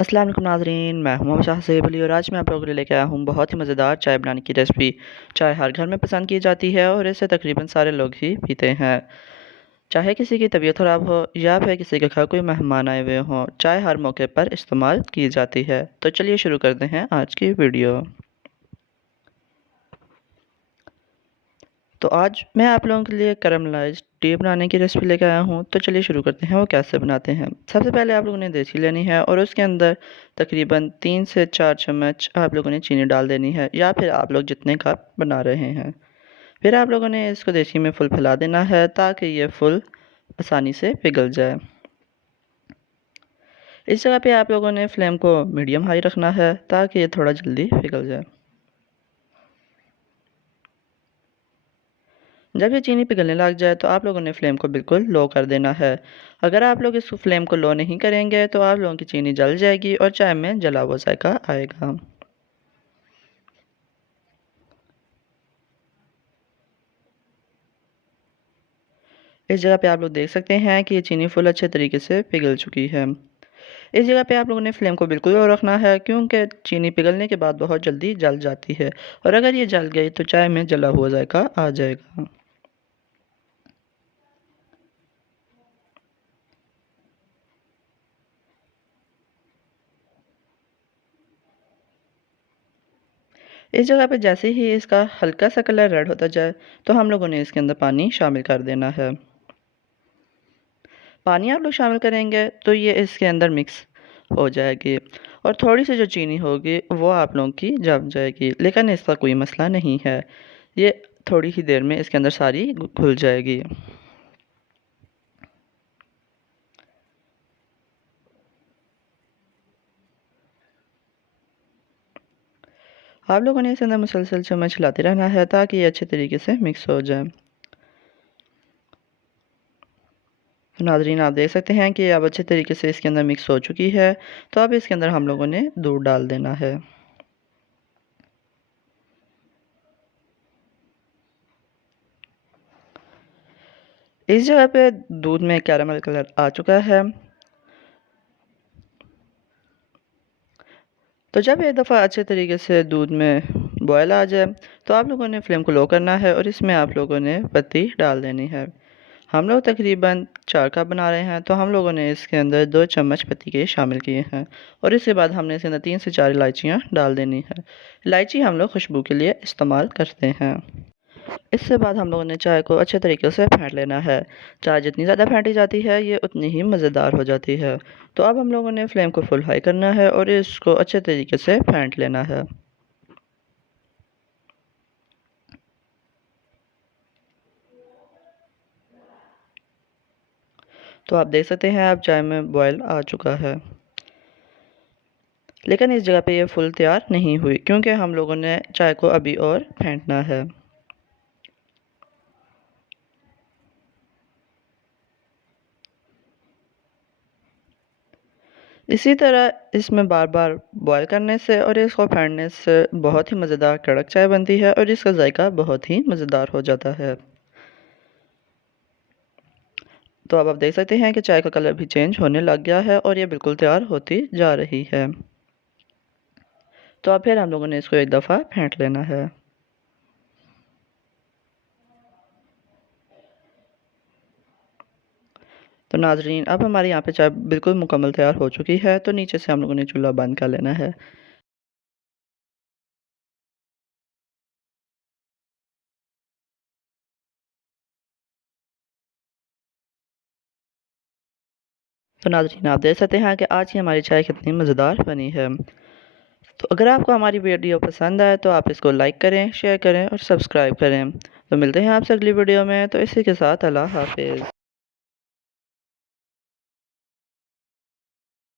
अस्सलाम वालेकुम नाज़रीन, मैं हूं मोहम्मद शाह सेब अली और आज मैं आप लोगों के लिए लेके आया हूं बहुत ही मज़ेदार चाय बनाने की रेसिपी। चाय हर घर में पसंद की जाती है और इसे तकरीबन सारे लोग ही पीते हैं। चाहे किसी की तबीयत ख़राब हो या फिर किसी के घर कोई मेहमान आए हुए हों, चाय हर मौके पर इस्तेमाल की जाती है। तो चलिए शुरू करते हैं आज की वीडियो। तो आज मैं आप लोगों के लिए कैरेमलाइज्ड टी बनाने की रेसिपी लेकर आया हूँ। तो चलिए शुरू करते हैं वो कैसे बनाते हैं। सबसे पहले आप लोगों ने देसी लेनी है और उसके अंदर तकरीबन 3 से 4 चम्मच आप लोगों ने चीनी डाल देनी है, या फिर आप लोग जितने कप बना रहे हैं। फिर आप लोगों ने इसको देसी में फुल फैला देना है ताकि ये फुल आसानी से पिघल जाए। इस जगह पे आप लोगों ने फ्लेम को मीडियम हाई रखना है ताकि ये थोड़ा जल्दी पिघल जाए। जब ये चीनी पिघलने लग जाए तो आप लोगों ने फ्लेम को बिल्कुल लो कर देना है। अगर आप लोग इस फ्लेम को लो नहीं करेंगे तो आप लोगों की चीनी जल जाएगी और चाय में जला हुआ जायका आएगा। इस जगह पे आप लोग देख सकते हैं कि ये चीनी फुल अच्छे तरीके से पिघल चुकी है। इस जगह पे आप लोगों ने फ्लेम को बिल्कुल लो रखना है, क्योंकि चीनी पिघलने के बाद बहुत जल्दी जल जाती है और अगर ये जल गई तो चाय में जला हुआ जायका आ जाएगा। इस जगह पे जैसे ही इसका हल्का सा कलर रेड होता जाए तो हम लोगों ने इसके अंदर पानी शामिल कर देना है। पानी आप लोग शामिल करेंगे तो ये इसके अंदर मिक्स हो जाएगी और थोड़ी सी जो चीनी होगी वो आप लोगों की जम जाएगी, लेकिन इसका कोई मसला नहीं है। ये थोड़ी ही देर में इसके अंदर सारी घुल जाएगी। आप लोगों ने इसके अंदर मुसलसल चम्मच हिलाते रहना है ताकि ये अच्छे तरीके से मिक्स हो जाए। तो नाज़रीन आप देख सकते हैं कि अब अच्छे तरीके से इसके अंदर मिक्स हो चुकी है। तो अब इसके अंदर हम लोगों ने दूध डाल देना है। इस जगह पे दूध में कैरामल कलर आ चुका है। तो जब एक दफ़ा अच्छे तरीके से दूध में बॉयल आ जाए तो आप लोगों ने फ्लेम को लो करना है और इसमें आप लोगों ने पत्ती डाल देनी है। हम लोग तकरीबन 4 कप बना रहे हैं तो हम लोगों ने इसके अंदर 2 चम्मच पत्ती के शामिल किए हैं और इसके बाद हमने इसके अंदर 3 से 4 इलायचियाँ डाल देनी है। इलायची हम लोग खुशबू के लिए इस्तेमाल करते हैं। इसके बाद हम लोगों ने चाय को अच्छे तरीके से फेंट लेना है। चाय जितनी ज़्यादा फेंटी जाती है ये उतनी ही मज़ेदार हो जाती है। तो अब हम लोगों ने फ्लेम को फुल हाई करना है और इसको अच्छे तरीके से फेंट लेना है। तो आप देख सकते हैं अब चाय में बॉयल आ चुका है, लेकिन इस जगह पे ये फुल तैयार नहीं हुई क्योंकि हम लोगों ने चाय को अभी और फेंटना है। इसी तरह इसमें बार बार बॉयल करने से और इसको फेंटने से बहुत ही मज़ेदार कड़क चाय बनती है और इसका जायका बहुत ही मज़ेदार हो जाता है। तो अब आप देख सकते हैं कि चाय का कलर भी चेंज होने लग गया है और ये बिल्कुल तैयार होती जा रही है। तो अब फिर हम लोगों ने इसको एक दफ़ा फेंट लेना है। तो नाज़रीन अब हमारे यहाँ पे चाय बिल्कुल मुकम्मल तैयार हो चुकी है, तो नीचे से हम लोगों ने चूल्हा बंद कर लेना है। तो नाज़रीन आप देख सकते हैं कि आज की हमारी चाय कितनी मज़ेदार बनी है। तो अगर आपको हमारी वीडियो पसंद आए तो आप इसको लाइक करें, शेयर करें और सब्सक्राइब करें। तो मिलते हैं आपसे अगली वीडियो में। तो इसी के साथ अल्लाह हाफ़िज़।